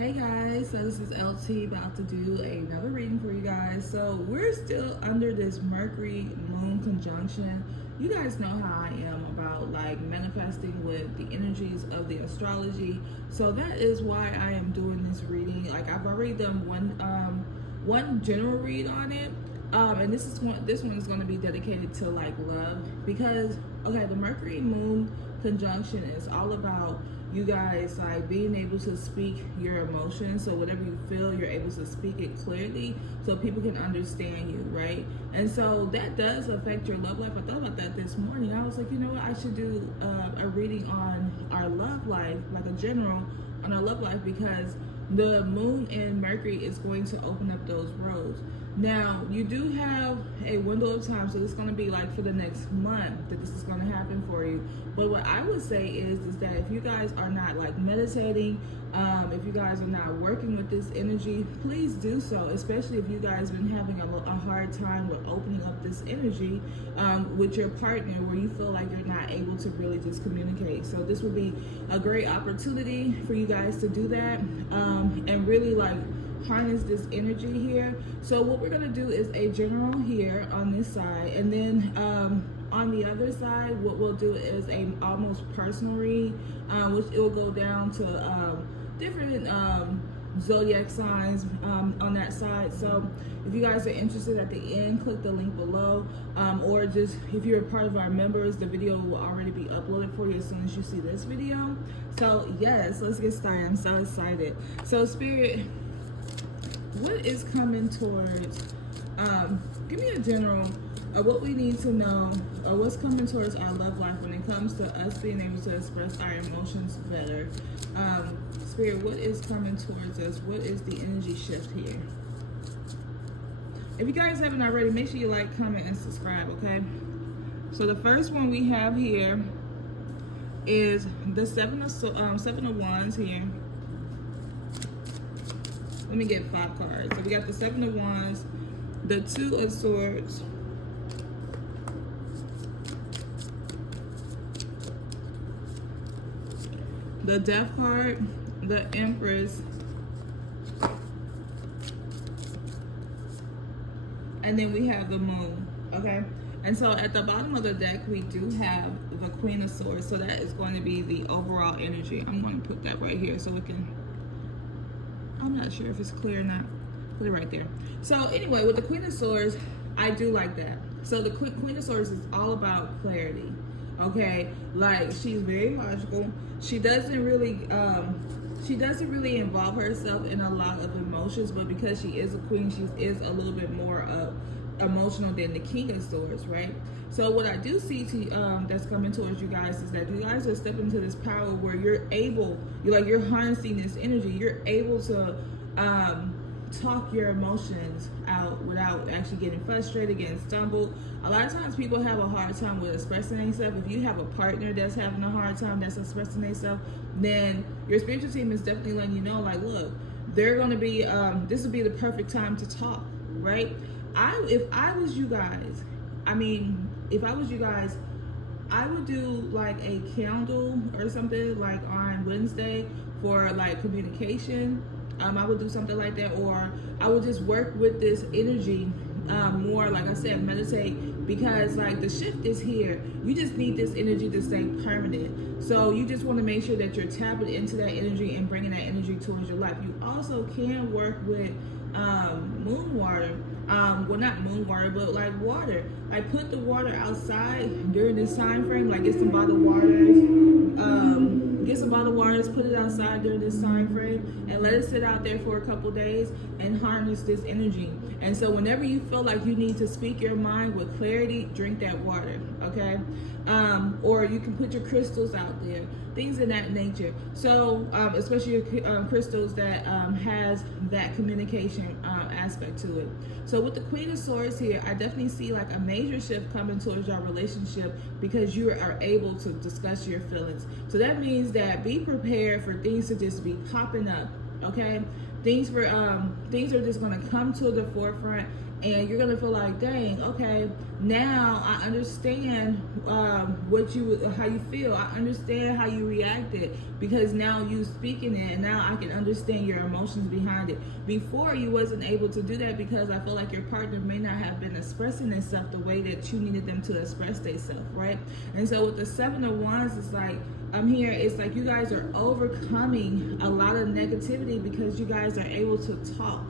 Hey guys, so this is LT about to do another reading for you guys. So we're still under this Mercury Moon conjunction. You guys know how I am about like manifesting with the energies of the astrology. So that is why I am doing this reading. Like I've already done one general read on it. And this one is going to be dedicated to like love because okay, the Mercury Moon conjunction is all about you guys like being able to speak your emotions. So whatever you feel, you're able to speak it clearly so people can understand you, right? And so that does affect your love life. I thought about that this morning. I was like, you know what, I should do a reading on our love life, like a general on our love life, because the moon and Mercury is going to open up those roads. Now, you do have a window of time, so it's going to be like for the next month that this is going to happen for you. But what I would say is that if you guys are not like meditating, if you guys are not working with this energy, please do so, especially if you guys have been having a hard time with opening up this energy with your partner where you feel like you're not able to really just communicate. So this would be a great opportunity for you guys to do that and really like harness this energy here. So what we're going to do is a general here on this side, and then on the other side what we'll do is a almost personal read, which it will go down to different zodiac signs on that side. So if you guys are interested, at the end click the link below, or just if you're a part of our members, the video will already be uploaded for you as soon as you see this video. So yes, let's get started. I'm so excited. So Spirit, what is coming towards, give me a general of what we need to know, or what's coming towards our love life when it comes to us being able to express our emotions better. Spirit, what is coming towards us? What is the energy shift here? If you guys haven't already, make sure you like, comment, and subscribe, okay? So the first one we have here is the seven of Wands here. Let me get 5 cards. So we got the 7 of Wands, the 2 of Swords, the Death card, the Empress, and then we have the Moon, okay? And so at the bottom of the deck, we do have the Queen of Swords. So that is going to be the overall energy. I'm going to put that right here so we can, I'm not sure if it's clear or not. Put it right there. So anyway, with the Queen of Swords, I do like that. So the Queen of Swords is all about clarity, okay? Like, she's very logical. She doesn't really involve herself in a lot of emotions, but because she is a queen, she is a little bit more emotional than the King of Swords, right? So what I do see that's coming towards you guys is that you guys are stepping into this power where you're harnessing this energy. You're able to talk your emotions out without actually getting frustrated, getting stumbled. A lot of times people have a hard time with expressing themselves. If you have a partner that's having a hard time that's expressing themselves, then your spiritual team is definitely letting you know, like, look, they're going to be, this would be the perfect time to talk, right? If I was you guys, I would do like a candle or something like on Wednesday for like communication. I would do something like that, or I would just work with this energy more, like I said, meditate, because like the shift is here. You just need this energy to stay permanent. So you just want to make sure that you're tapping into that energy and bringing that energy towards your life. You also can work with moon water. Well, not moon water, but like water. Like put the water outside during this time frame. Like get some bottled waters. Get some bottled waters, put it outside during this time frame, and let it sit out there for a couple days and harness this energy. And so whenever you feel like you need to speak your mind with clarity, drink that water, okay? Or you can put your crystals out there, things of that nature. So especially your crystals that has that communication aspect to it. So with the Queen of Swords here, I definitely see like a major shift coming towards your relationship because you are able to discuss your feelings. So that means that be prepared for things to just be popping up, okay? Things are just going to come to the forefront, and you're gonna feel like, dang, okay, now I understand how you feel. I understand how you reacted, because now you speaking it, and now I can understand your emotions behind it. Before, you wasn't able to do that because I feel like your partner may not have been expressing themselves the way that you needed them to express themselves, right? And so with the Seven of Wands, it's like, here, it's like you guys are overcoming a lot of negativity because you guys are able to talk.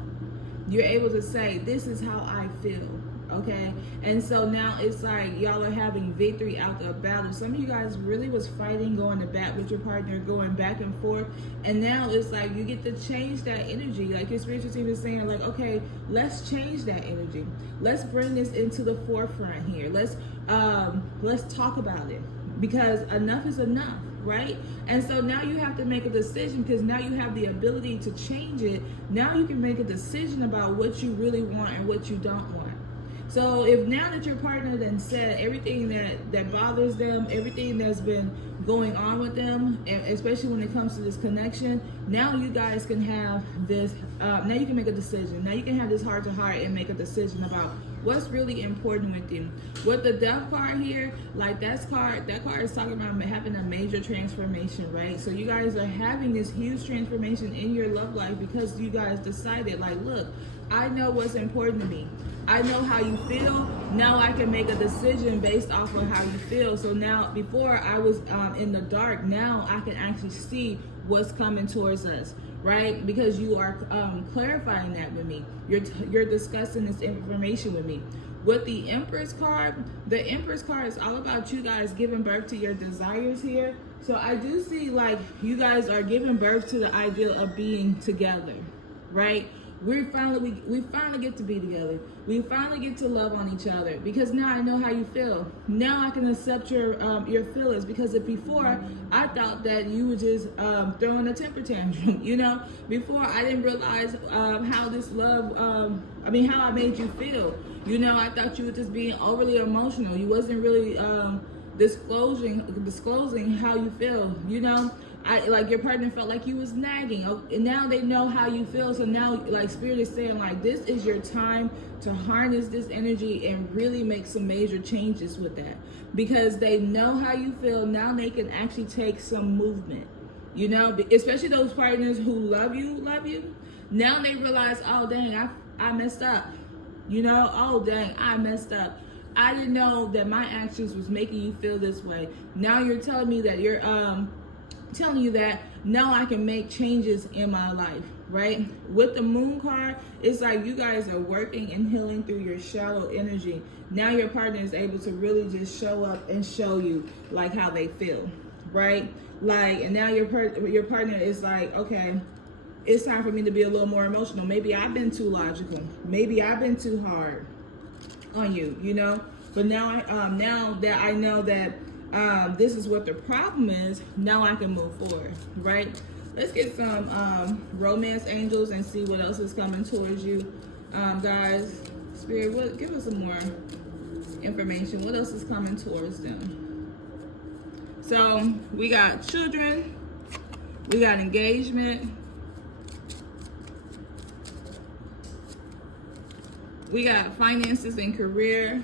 You're able to say, this is how I feel, okay? And so now it's like y'all are having victory out the battle. Some of you guys really was fighting, going to bat with your partner, going back and forth, and now it's like you get to change that energy. Like your spiritual team is saying, like, okay, let's change that energy. Let's bring this into the forefront here. Let's talk about it, because enough is enough. Right? And so now you have to make a decision, because now you have the ability to change it. Now you can make a decision about what you really want and what you don't want. So if now that your partner then said everything that bothers them, everything that's been going on with them, and especially when it comes to this connection, now you guys can have this, now you can make a decision. Now you can have this heart to heart and make a decision about what's really important with you. With the Death card here, like that card is talking about having a major transformation, right? So you guys are having this huge transformation in your love life because you guys decided, like, look, I know what's important to me. I know how you feel. Now I can make a decision based off of how you feel. So now, before I was in the dark, now I can actually see what's coming towards us, right? Because you are clarifying that with me. You're discussing this information with me. With the Empress card is all about you guys giving birth to your desires here. So I do see like you guys are giving birth to the idea of being together, right? We finally get to be together. We finally get to love on each other, because now I know how you feel. Now I can accept your feelings, because if before I thought that you were just throwing a temper tantrum, you know. Before I didn't realize how this love, how I made you feel. You know, I thought you were just being overly emotional. You wasn't really disclosing how you feel, you know. Like your partner felt like you was nagging, and now they know how you feel. So now, like, Spirit is saying, like, this is your time to harness this energy and really make some major changes with that, because they know how you feel. Now they can actually take some movement, you know, especially those partners who love you. Now they realize, oh dang, I messed up, you know. Oh dang, I messed up. I didn't know that my actions was making you feel this way. Now you're telling me that you're telling you that now I can make changes in my life, right? With the Moon card, it's like you guys are working and healing through your shallow energy. Now your partner is able to really just show up and show you like how they feel, right? Like, and now your partner is like, okay, it's time for me to be a little more emotional. Maybe I've been too logical. Maybe I've been too hard on you, you know? But now now that I know that this is what the problem is, now I can move forward, right? Let's get some romance angels and see what else is coming towards you, guys. Spirit, give us some more information. What else is coming towards them? So we got children, we got engagement, we got finances and career,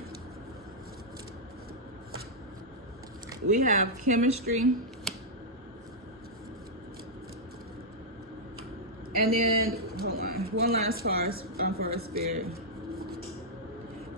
we have chemistry, and then, hold on, one last card for a Spirit.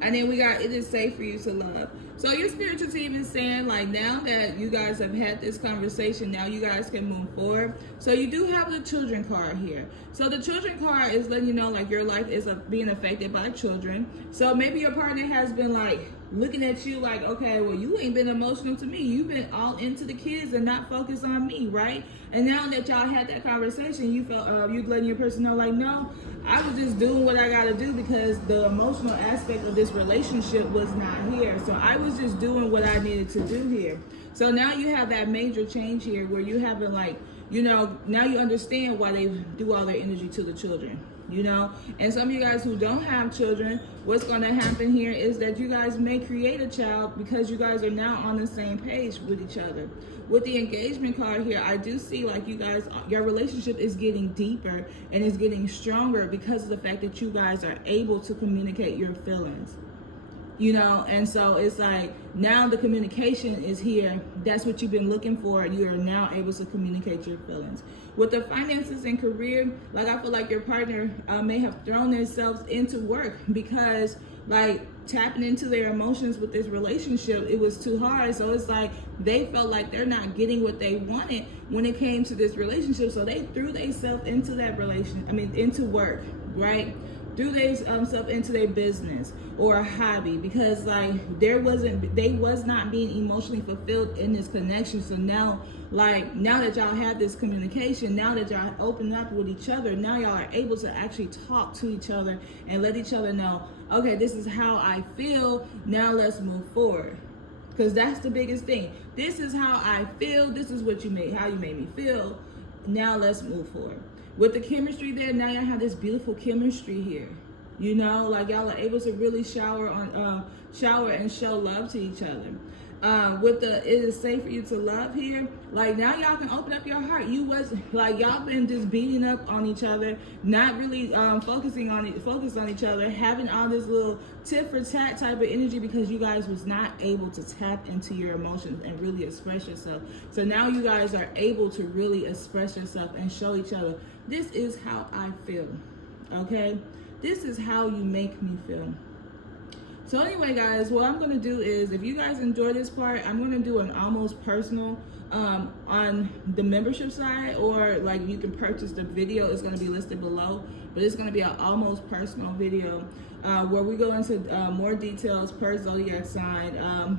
And then we got, it is safe for you to love. So your spiritual team is saying, like, now that you guys have had this conversation, now you guys can move forward. So you do have the children card here. So the children card is letting you know, like, your life is being affected by children. So maybe your partner has been, like, looking at you like, okay, well, you ain't been emotional to me. You've been all into the kids and not focused on me, right? And now that y'all had that conversation, you felt you letting your person know, like, no, I was just doing what I gotta do because the emotional aspect of this relationship was not here. So I was just doing what I needed to do here. So now you have that major change here where you haven't, like, you know, now you understand why they do all their energy to the children, you know. And some of you guys who don't have children, what's going to happen here is that you guys may create a child because you guys are now on the same page with each other. With the engagement card here, I do see like you guys, your relationship is getting deeper and is getting stronger because of the fact that you guys are able to communicate your feelings. You know, and so it's like now the communication is here. That's what you've been looking for. You are now able to communicate your feelings. With the finances and career, like I feel like your partner may have thrown themselves into work because like tapping into their emotions with this relationship, it was too hard. So it's like they felt like they're not getting what they wanted when it came to this relationship. So they threw themselves into that into work, right? Threw themselves into their business or a hobby because like they was not being emotionally fulfilled in this connection. So now that y'all have this communication, now that y'all open up with each other, now y'all are able to actually talk to each other and let each other know, okay, this is how I feel, now let's move forward. Because that's the biggest thing. This is how I feel, this is how you made me feel, now let's move forward. With the chemistry there, now y'all have this beautiful chemistry here. You know, like y'all are able to really shower and show love to each other. With the it is safe for you to love here, like now y'all can open up your heart. You was like y'all been just beating up on each other, not really focused on each other, having all this little tit for tat type of energy because you guys was not able to tap into your emotions and really express yourself. So now you guys are able to really express yourself and show each other, this is how I feel, okay? This is how you make me feel. So anyway, guys, what I'm going to do is, if you guys enjoy this part, I'm going to do an almost personal on the membership side, or like you can purchase the video. It's going to be listed below, but it's going to be an almost personal video where we go into more details per zodiac sign,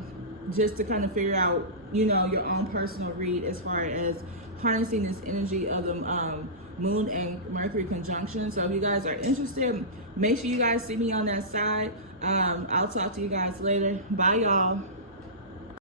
just to kind of figure out, you know, your own personal read as far as harnessing this energy of the Moon and Mercury conjunction. So if you guys are interested, make sure you guys see me on that side. I'll talk to you guys later. Bye, y'all.